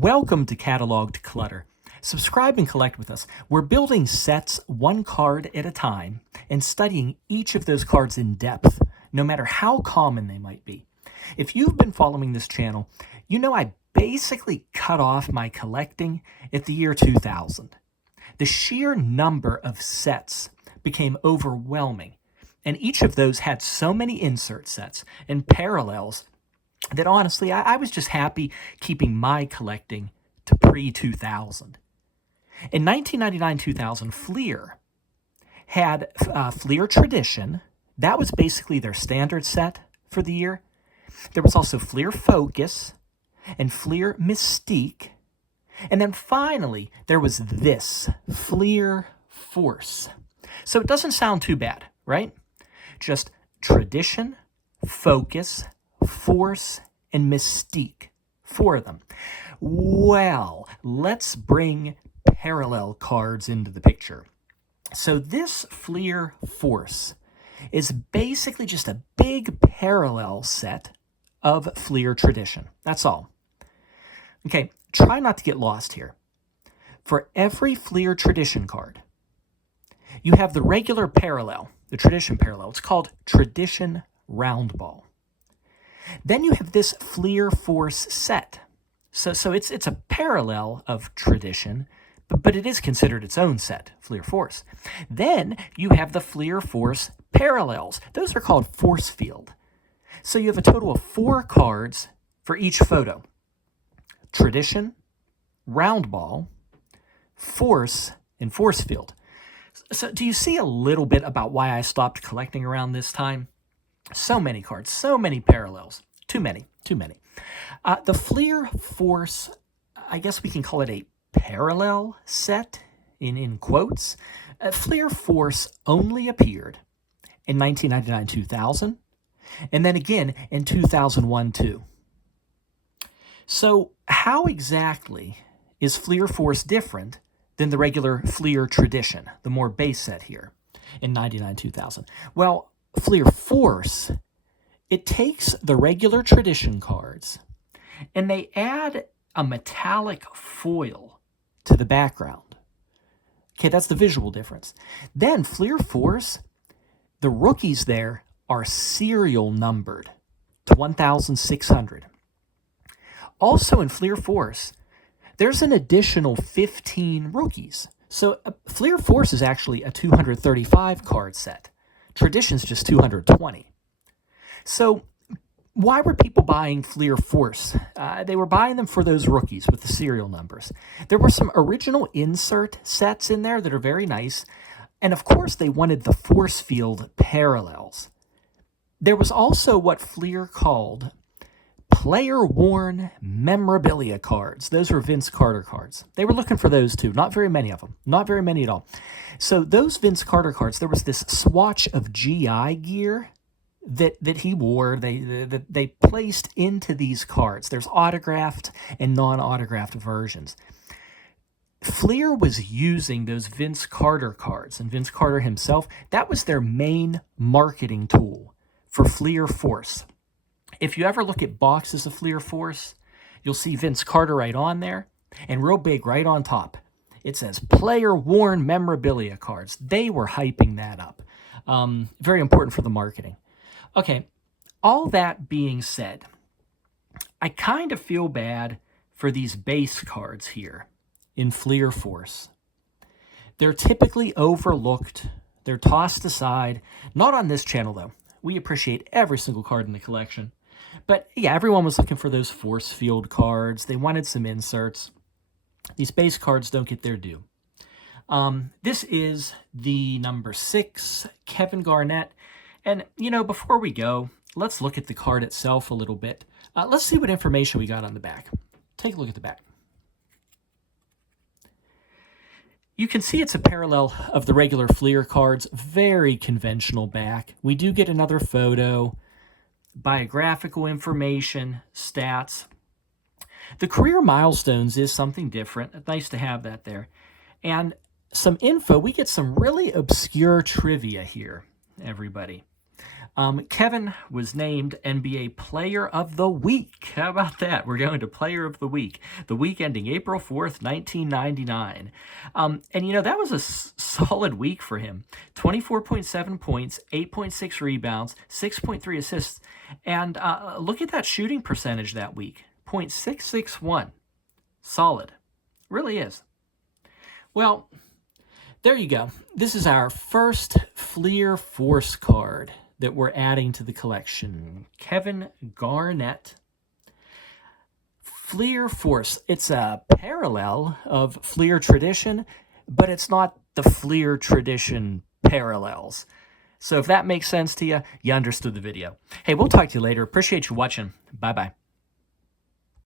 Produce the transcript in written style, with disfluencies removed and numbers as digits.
Welcome to Cataloged Clutter. Subscribe and collect with us. We're building sets one card at a time and studying each of those cards in depth, no matter how common they might be. If you've been following this channel, you know I basically cut off my collecting at the year 2000. The sheer number of sets became overwhelming, and each of those had so many insert sets and parallels that honestly, I was just happy keeping my collecting to pre-2000. In 1999-2000, Fleer had Fleer Tradition. That was basically their standard set for the year. There was also Fleer Focus and Fleer Mystique. And then finally, there was this, Fleer Force. So it doesn't sound too bad, right? Just Tradition, Focus, Force, and Mystique. Four of them. Well, let's bring parallel cards into the picture. So this Fleer Force is basically just a big parallel set of Fleer Tradition. That's all. Okay, try not to get lost here. For every Fleer Tradition card, you have the regular parallel, the Tradition parallel. It's called Tradition Roundball. Then you have this Fleer Force set. So it's a parallel of Tradition, but it is considered its own set, Fleer Force. Then you have the Fleer Force parallels. Those are called Force Field. So you have a total of 4 cards for each photo. Tradition, Roundball, Force, and Force Field. So do you see a little bit about why I stopped collecting around this time? So many cards, so many parallels. Too many. The Fleer Force, I guess we can call it a parallel set, in quotes. Fleer Force only appeared in 1999-2000, and then again in 2001-2. So how exactly is Fleer Force different than the regular Fleer Tradition, the more base set here in 1999-2000? Well, Fleer Force, it takes the regular Tradition cards and they add a metallic foil to the background. Okay, that's the visual difference. Then Fleer Force, the rookies there are serial numbered to 1,600. Also in Fleer Force, there's an additional 15 rookies. So Fleer Force is actually a 235 card set. Tradition's just 220. So why were people buying Fleer Force? They were buying them for those rookies with the serial numbers. There were some original insert sets in there that are very nice. And of course, they wanted the force field parallels. There was also what Fleer called player-worn memorabilia cards. Those were Vince Carter cards. They were looking for those too. Not very many of them. Not very many at all. So those Vince Carter cards, there was this swatch of GI gear that he wore, they placed into these cards. There's autographed and non-autographed versions. Fleer was using those Vince Carter cards, and Vince Carter himself, that was their main marketing tool for Fleer Force. If you ever look at boxes of Fleer Force, you'll see Vince Carter right on there, and real big right on top, it says player-worn memorabilia cards. They were hyping that up. Very important for the marketing. Okay, all that being said, I kind of feel bad for these base cards here in Fleer Force. They're typically overlooked. They're tossed aside. Not on this channel, though. We appreciate every single card in the collection. But yeah, everyone was looking for those force field cards. They wanted some inserts. These base cards don't get their due. This is the number 6, Kevin Garnett. And, you know, before we go, let's look at the card itself a little bit. Let's see what information we got on the back. Take a look at the back. You can see it's a parallel of the regular Fleer cards. Very conventional back. We do get another photo, biographical information, stats. The career milestones is something different. Nice to have that there. And some info. We get some really obscure trivia here, everybody. Kevin was named NBA Player of the Week. How about that? We're going to Player of the Week. The week ending April 4th, 1999. And, you know, that was a solid week for him. 24.7 points, 8.6 rebounds, 6.3 assists. And look at that shooting percentage that week. .661. Solid. Really is. Well, there you go. This is our first Fleer Force card that we're adding to the collection. Kevin Garnett. Fleer Force. It's a parallel of Fleer Tradition, but it's not the Fleer Tradition parallels. So if that makes sense to you, you understood the video. Hey, we'll talk to you later. Appreciate you watching. Bye-bye.